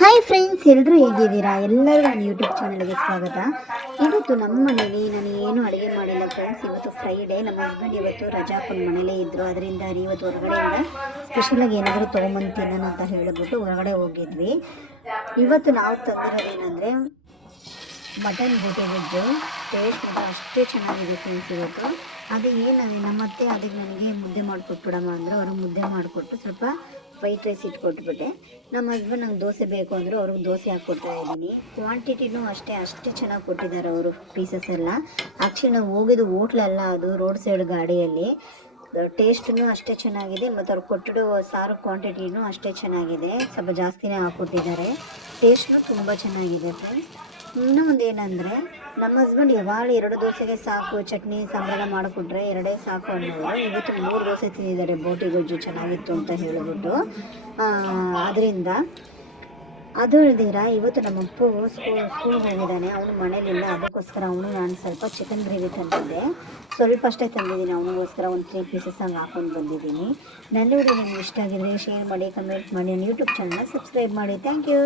Hi friends, ಎಲ್ಲರೂ ಹೇಗಿದ್ದೀರಾ? ಎಲ್ಲರೂ ನನ್ನ ಯೂಟ್ಯೂಬ್ ಚಾನಲ್ಗೆ ಸ್ವಾಗತ. ಇವತ್ತು ನಮ್ಮ ಮನೇಲಿ ನಾನು ಏನು ಅಡುಗೆ ಮಾಡಿಲ್ಲ ಫ್ರೆಂಡ್ಸ್. ಇವತ್ತು ಫ್ರೈಡೇ, ನಮ್ಮ ಹಸ್ಬೆಂಡ್ ಇವತ್ತು ರಜಾ ಹಾಕೊಂಡು ಮನೇಲೇ ಇದ್ದರು. ಅದರಿಂದ ಇವತ್ತು ಹೊರಗಡೆಯಿಂದ ಸ್ಪೆಷಲಾಗಿ ಏನಾದರೂ ತೊಗೊಂಬಂದು ಅಂತ ಹೇಳಿಬಿಟ್ಟು ಹೊರಗಡೆ ಹೋಗಿದ್ವಿ. ಇವತ್ತು ನಾವು ತಂದಿರೋದೇನೆಂದರೆ ಮಟನ್ ಬೋಟಿ ಗೊಜ್ಜು. ಟೇಸ್ಟ್ ಅಷ್ಟೇ ಚೆನ್ನಾಗಿದೆ ಫ್ರೆಂಡ್ಸ್. ಇವತ್ತು ಅದು ಏನಂದರೆ ನಮ್ಮತ್ತೆ ಅದಕ್ಕೆ ನನಗೆ ಮುದ್ದೆ ಮಾಡಿಕೊಟ್ಬಿಡಮ್ಮ ಅಂದರೆ ಅವರು ಮುದ್ದೆ ಮಾಡಿಕೊಟ್ಟು ಸ್ವಲ್ಪ ವೈಟ್ ರೈಸ್ ಇಟ್ಕೊಟ್ಬಿಟ್ಟೆ. ನಮ್ಮ ಹಸ್ಬೆಂಡ್ ನಂಗೆ ದೋಸೆ ಬೇಕು ಅಂದರು, ಅವ್ರಿಗೆ ದೋಸೆ ಹಾಕ್ಕೊಡ್ತಾ ಇದ್ದೀನಿ. ಕ್ವಾಂಟಿಟಿನೂ ಅಷ್ಟೇ ಚೆನ್ನಾಗಿ ಕೊಟ್ಟಿದ್ದಾರೆ ಅವರು ಪೀಸಸ್ ಎಲ್ಲ. ಆ್ಯಕ್ಚುಲಿ ನಾವು ಹೋಗಿದ್ದು ಹೋಟ್ಲಲ್ಲ, ಅದು ರೋಡ್ ಸೈಡ್ ಗಾಡಿಯಲ್ಲಿ. ಟೇಸ್ಟೂ ಅಷ್ಟೇ ಚೆನ್ನಾಗಿದೆ ಮತ್ತು ಅವ್ರು ಕೊಟ್ಟಿರೋ ಸಾರು ಕ್ವಾಂಟಿಟಿನೂ ಅಷ್ಟೇ ಚೆನ್ನಾಗಿದೆ. ಸ್ವಲ್ಪ ಜಾಸ್ತಿನೇ ಹಾಕ್ಕೊಟ್ಟಿದ್ದಾರೆ. ಟೇಸ್ಟ್ನೂ ತುಂಬ ಚೆನ್ನಾಗಿದೆ ಫ್ರೆಂಡ್ಸ್. ಇನ್ನೂ ಒಂದು ಏನಂದರೆ, ನಮ್ಮ ಹಸ್ಬೆಂಡ್ ಯಾವಾಗ 2 ದೋಸೆಗೆ ಸಾಕು, ಚಟ್ನಿ ಸಾಂಬಾರೆಲ್ಲ ಮಾಡಿಕೊಟ್ರೆ 2 ಸಾಕು ಅನ್ನೋರು. ಇವತ್ತು 3 ದೋಸೆ ತಿಂದಿದ್ದಾರೆ ಬೋಟಿ ಗೊಜ್ಜು ಚೆನ್ನಾಗಿತ್ತು ಅಂತ ಹೇಳಿಬಿಟ್ಟು. ಅದರಿಂದ ಅದು ಹೇಳ್ದಿರ ಇವತ್ತು ನಮ್ಮ ಅಪ್ಪು ಸ್ಕೂಲ್ಗೆ ಹೋಗಿದ್ದಾನೆ. ಅವನು ಮನೇಲಿಲ್ಲ, ಅದಕ್ಕೋಸ್ಕರ ಅವನು ನಾನು ಸ್ವಲ್ಪ ಚಿಕನ್ ಗ್ರೇವಿ ತಂದಿದ್ದೆ. ಸ್ವಲ್ಪ ಅಷ್ಟೇ ತಂದಿದ್ದೀನಿ, ಅವನಿಗೋಸ್ಕರ ಒಂದು 3 ಪೀಸಸ್ ಹಂಗೆ ಹಾಕೊಂಡು ಬಂದಿದ್ದೀನಿ. ನನ್ನ ವಿಡಿಯೋ ನಿಮ್ಗೆ ಇಷ್ಟ ಆಗಿದ್ರೆ ಶೇರ್ ಮಾಡಿ, ಕಮೆಂಟ್ ಮಾಡಿ, ನನ್ನ ಯೂಟ್ಯೂಬ್ ಚಾನಲ್ನ ಸಬ್ಸ್ಕ್ರೈಬ್ ಮಾಡಿ. Thank you.